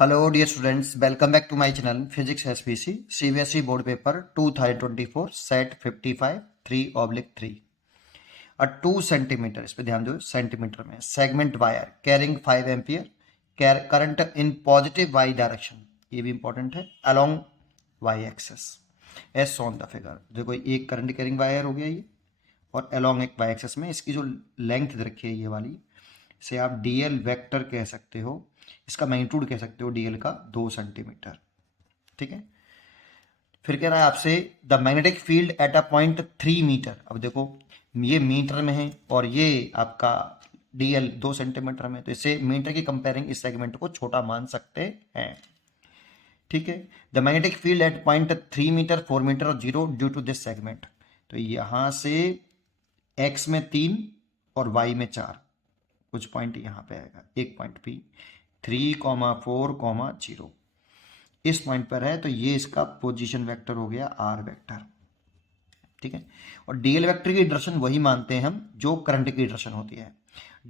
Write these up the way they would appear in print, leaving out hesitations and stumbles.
Hello dear students, welcome back to my channel Physics SPC CBSE Board Paper 2024 Set 55 3/3 A 2 centimeter, इस पे ध्यान दो, centimetre में segment wire carrying 5 ampere current in positive y direction, ये भी important है, along y axis as shown the figure। देखो एक करंट कैरिंग वायर हो गया ये, और along एक y axis में इसकी जो लेंथ रखी है ये वाली, इसे आप dl वेक्टर कह सकते हो, इसका मैग्नीट्यूड कह सकते हो dl का 2 सेंटीमीटर। ठीक है, फिर कह रहा है आपसे the magnetic field at a point 3 metre. अब देखो ये मीटर में है और ये आपका dl 2 सेंटीमीटर में, तो इससे मीटर की कंपेयरिंग इस सेगमेंट को छोटा मान सकते हैं। ठीक है, the magnetic field at point 3 metre 4 metre और 0 ड्यू टू दिस सेगमेंट। तो यहां से x में 3 और y में 4, कुछ पॉइंट यहां पे आएगा, एक पॉइंट P 3,4,0 इस पॉइंट पर है, तो ये इसका पोजीशन वेक्टर हो गया r वेक्टर। ठीक है, और dl वेक्टर की डायरेक्शन वही मानते हैं हम जो करंट की डायरेक्शन होती है,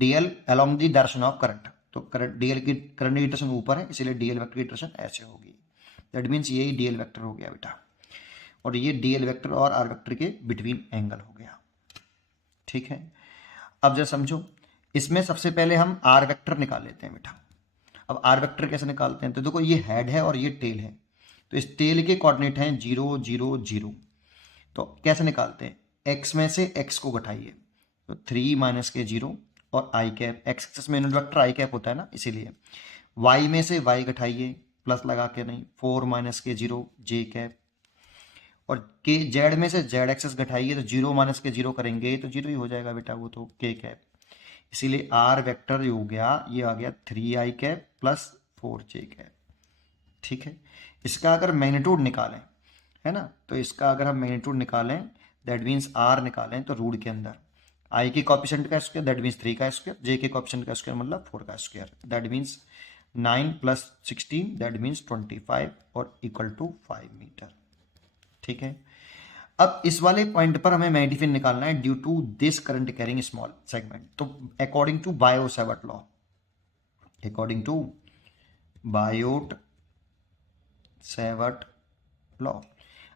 dl along the direction of current. तो करंट dl की करंट की डायरेक्शन ऊपर है, इसलिए dl वेक्टर की डायरेक्शन ऐसे होगी। दैट मीन्स यही dl वेक्टर हो गया बेटा, और ये dl वेक्टर और r वेक्टर के बिटवीन एंगल हो गया। ठीक है, अब जरा समझो, इसमें सबसे पहले हम r वेक्टर निकाल लेते हैं बेटा। अब r वेक्टर कैसे निकालते हैं, तो देखो ये हेड है और ये टेल है, तो इस टेल के कोऑर्डिनेट हैं 0 0 0। तो कैसे निकालते हैं, x में से x को घटाइए, तो 3 माइनस के 0 और i कैप, x एक्सिस में यूनिट वेक्टर i कैप होता है ना, इसीलिए y में से y घटाइए, प्लस लगा के नहीं, 4 माइनस के 0 j कैप, और के z में से z एक्सिस घटाइए, तो 0 माइनस के 0 करेंगे तो 0 ही हो जाएगा बेटा, वो तो k कैप। इसीलिए r वेक्टर हो गया, ये आ गया 3i cap plus 4j cap. ठीक है, इसका अगर मैग्नीट्यूड निकालें, है ना, तो इसका अगर हम मैग्नीट्यूड निकालें, दैट मीन्स r निकालें, तो रूट के अंदर i के कोएफिशिएंट का स्क्वायर दैट मीन्स 3 का स्क्वायर, j के कोएफिशिएंट का स्क्वायर मतलब 4 का square, that means 9 plus 16 that means 25 और इक्वल टू 5 मीटर। ठीक है, अब इस वाले पॉइंट पर हमें मैग्नेटिक फील्ड निकालना है due to this current carrying small segment. तो according to Biot Savart law, according to Biot Savart law,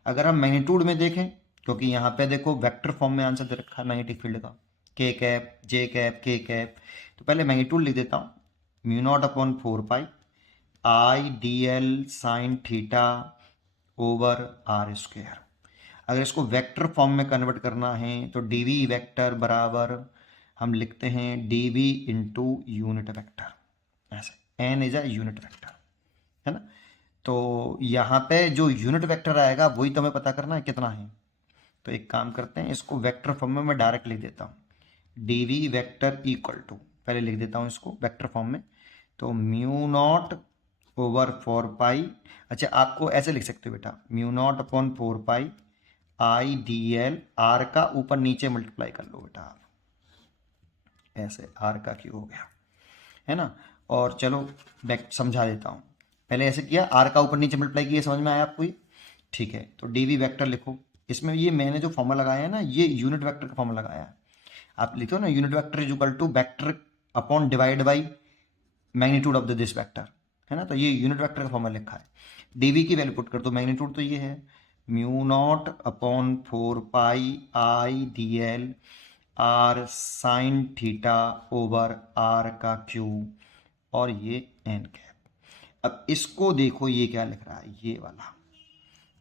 अगर हम मैग्नीट्यूड में देखें, क्योंकि यहां पे देखो वेक्टर फॉर्म में आंसर दे रखा है मैग्नेटिक फील्ड का, K cap J cap K cap, तो पहले मैग्नीट्यूड लिख देता हूं, mu not upon 4 pi I D L sine theta over R square. अगर इसको वेक्टर फॉर्म में कन्वर्ट करना है तो dv वेक्टर बराबर हम लिखते हैं dv इंटू यूनिट वेक्टर, ऐसे n is a unit vector, है ना। तो यहाँ पे जो यूनिट वेक्टर आएगा वही तो हमें पता करना है कितना है। तो एक काम करते हैं, इसको वेक्टर फॉर्म में मैं डायरेक्ट लिख देता हूँ, dv वेक्टर इक्वल टू, पहले लिख देता हूँ इसको वेक्टर फॉर्म में, तो म्यू नॉट ओवर 4 पाई, अच्छा आपको ऐसे लिख सकते हो बेटा, mu not upon 4 pi I D L, R का ऊपर नीचे मल्टीप्लाई कर लो बेटा आप, ऐसे आर का क्यू हो गया, है ना। और चलो बैक समझा देता हूँ, पहले ऐसे किया, आर का ऊपर नीचे मल्टीप्लाई किया, समझ में आया आपको ये। ठीक है, तो डीवी वेक्टर लिखो, इसमें ये मैंने जो फॉर्मूला लगाया है ना, ये यूनिट वेक्टर का फॉर्मूला लगाया है। आप लिखो ना, unit vector is equal to vector upon divide by magnitude of the this vector, है ना। तो ये यूनिट वेक्टर का फॉर्मूला लिखा है, डीवी की वैल्यू पुट कर दो, मैग्नीट्यूड तो ये है mu not upon 4 pi I D L R sine theta over R का क्यू, और ये एन कैप। अब इसको देखो ये क्या लिख रहा है, ये वाला,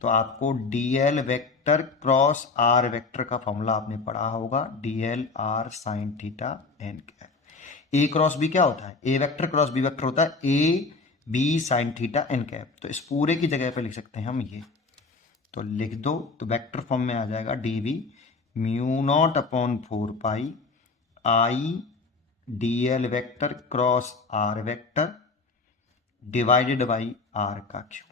तो आपको D L vector cross R vector का फॉर्मूला आपने पढ़ा होगा, D L R sine theta N cap. A cross B क्या होता है, A vector cross B vector होता है A B sine theta N cap. तो इस पूरे की जगह पे लिख सकते हैं हम ये, तो लिख दो, तो वेक्टर फॉर्म में आ जाएगा DV mu not upon 4 pi I D L vector cross R vector divided by R का क्यू।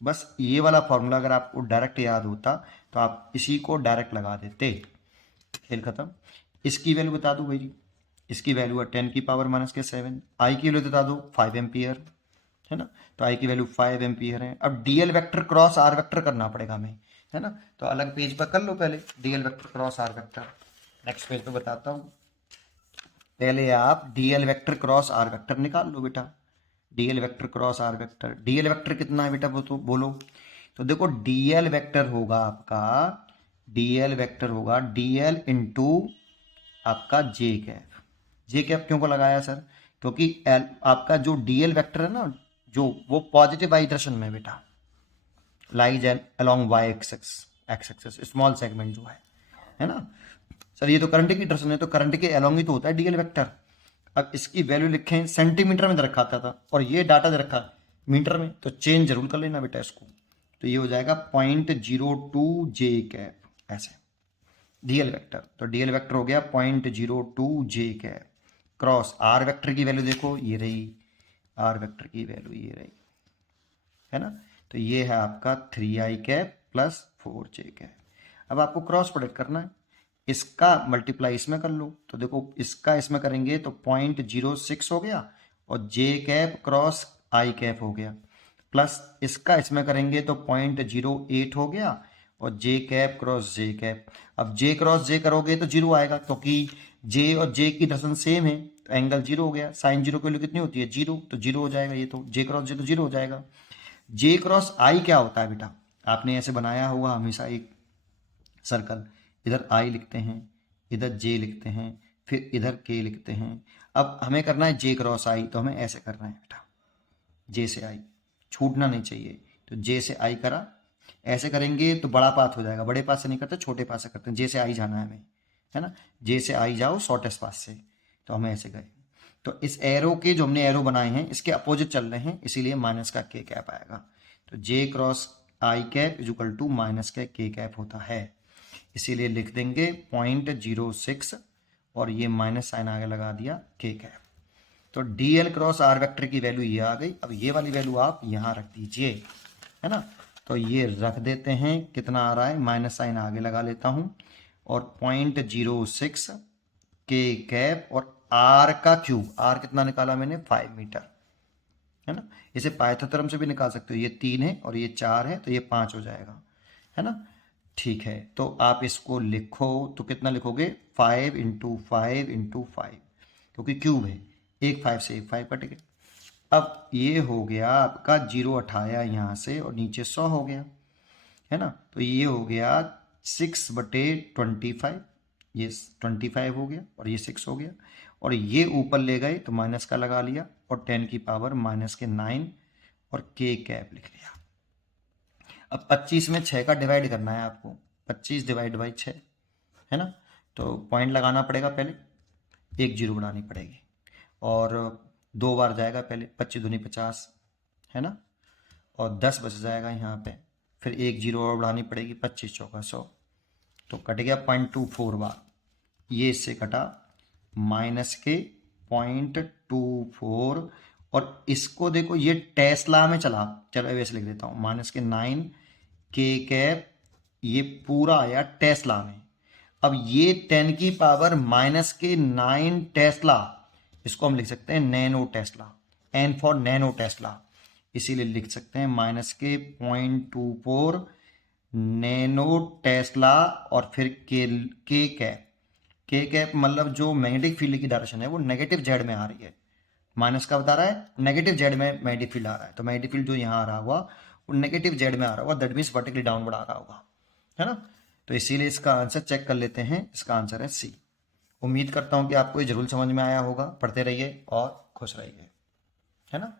बस ये वाला फॉर्मूला अगर आपको डायरेक्ट याद होता तो आप इसी को डायरेक्ट लगा देते, खेल खत्म। इसकी वैल्यू बता दो भाई जी, इसकी वैल्यू है 10 की पावर माइनस के 7, आई की वैल्यू बता दो 5 एम्पियर, है ना। तो आई की वैल्यू 5 एम्पियर है। अब DL vector cross R vector करना पड़ेगा हमें, है ना। तो अलग पेज पर कर लो पहले DL vector cross R vector, next page पे बताता हूँ। पहले आप DL vector cross R vector निकाल लो बेटा, DL vector cross R vector. DL vector कितना है बेटा बोलो। तो देखो डीएल वेक्टर होगा आपका, डीएल वेक्टर होगा डीएल इंटू आपका जे कैप। जे कैप क्यों को लगाया सर? क्योंकि आपका जो डीएल वेक्टर है ना, जो वो पॉजिटिव वाई डायरेक्शन में बेटा, lies along Y axis small segment जो है ना सर। ये तो करंट की डायरेक्शन है, तो करंट के अलोंग ही तो होता है डीएल वेक्टर। अब इसकी वैल्यू लिखें, सेंटीमीटर में रखा था और ये डाटा दे रखा मीटर में, तो चेंज जरूर कर लेना बेटा इसको। तो ये हो जाएगा 0.02 जे कैप ऐसे डीएल वेक्टर। तो डीएल वेक्टर हो गया 0.02 जे कैप क्रॉस आर वेक्टर की वैल्यू देखो ये रही, आर वेक्टर की वैल्यू ये रही, है ना। तो ये है आपका 3i cap plus 4j cap. अब आपको क्रॉस प्रोडक्ट करना है, इसका मल्टीप्लाई इसमें कर लो। तो देखो इसका इसमें करेंगे तो 0.06 हो गया और जे कैप क्रॉस आई कैप हो गया, प्लस इसका इसमें करेंगे तो 0.08 हो गया और जे कैप क्रॉस जे कैप। अब जे क्रॉस जे करोगे तो जीरो आएगा, क्योंकि जे और जे की डायरेक्शन सेम है, तो एंगल जीरो हो गया। साइन जीरो की वैल्यू कितनी होती है? जीरो, तो जीरो हो जाएगा। ये तो जे क्रॉस जे तो जीरो हो जाएगा। जे क्रॉस आई क्या होता है बेटा? आपने ऐसे बनाया होगा हमेशा एक सर्कल, इधर आई लिखते हैं, इधर जे लिखते हैं, फिर इधर के लिखते हैं। अब हमें करना है जे क्रॉस आई, तो हमें ऐसे करना है बेटा, जे से आई, छूटना नहीं चाहिए। तो जे से आई करा, ऐसे करेंगे तो बड़ा पाथ हो जाएगा, बड़े पाथ से नहीं करते, छोटे पाथ से करते हैं। जे से आई जाना है हमें, है ना, जे से आई जाओ शॉर्टेस्ट पाथ से, तो हमें ऐसे गए। तो इस एरो के जो हमने एरो बनाए हैं इसके अपोजिट चल रहे हैं, इसीलिए माइनस का के कैप आएगा। तो J cross I cap is equal to minus का के कैप होता है, इसीलिए लिख देंगे 0.06 और ये माइनस साइन आगे लगा दिया के कैप। तो डीएल क्रॉस आर वेक्टर की वैल्यू ये आ गई। अब ये वाली वैल्यू आप यहाँ रख दीजिए, है ना। तो ये रख देते हैं, कितना आ रहा है, माइनस साइन आगे लगा लेता हूँ और 0.06 के कैप और आर का क्यूब, आर कितना निकाला मैंने 5 मीटर, है ना। इसे पाइथागोरम से भी निकाल सकते हो, ये 3 है और ये 4 है तो ये 5 हो जाएगा, है ना। ठीक है, तो आप इसको लिखो तो कितना लिखोगे, 5 इंटू 5 इंटू 5, क्योंकि क्यूब है, एक 5 से एक 5 कटेगा। अब ये हो गया आपका, जीरो हटाया यहाँ से और नीचे 100 हो गया, है ना। तो ये हो गया 6/25, ये 25 हो गया और ये 6 हो गया, और ये ऊपर ले गए तो माइनस का लगा लिया और 10 की पावर -9 और के कैप लिख लिया। अब 25 में 6 का डिवाइड करना है आपको, 25 डिवाइड बाई 6, है ना। तो पॉइंट लगाना पड़ेगा, पहले एक जीरो बनानी पड़ेगी और 2 बार जाएगा, पहले 25 दूनी 50, है ना, और 10 बच जाएगा यहाँ पे, फिर एक जीरो और बढ़ानी पड़ेगी, 25 चौका 100, तो कट गया 0.24 बार, ये इससे कटा माइनस के 0.24। और इसको देखो ये टेस्ला में चला, चलो वैसे लिख देता हूँ, -9 के कैप, ये पूरा आया टेस्ला में। अब ये 10 की पावर -9 टेस्ला, इसको हम लिख सकते हैं nano tesla, N for nano tesla, इसीलिए लिख सकते हैं -0.24 नैनो टेस्ला और फिर के कैप। के कैप मतलब जो मैग्नेटिक फील्ड की डायरेक्शन है वो नेगेटिव जेड में आ रही है, माइनस का बता रहा है, नेगेटिव जेड में मैग्नेटिक फील्ड आ रहा है, तो मैग्नेटिक फील्ड जो यहाँ आ रहा होगा वो नेगेटिव जेड में आ रहा होगा, दैट मीन्स वर्टिकली डाउनवर्ड आ रहा होगा, है ना। तो इसीलिए इसका आंसर चेक कर लेते हैं, इसका आंसर है सी। उम्मीद करता हूँ कि आपको ये जरूर समझ में आया होगा, पढ़ते रहिए और खुश रहिए, है ना।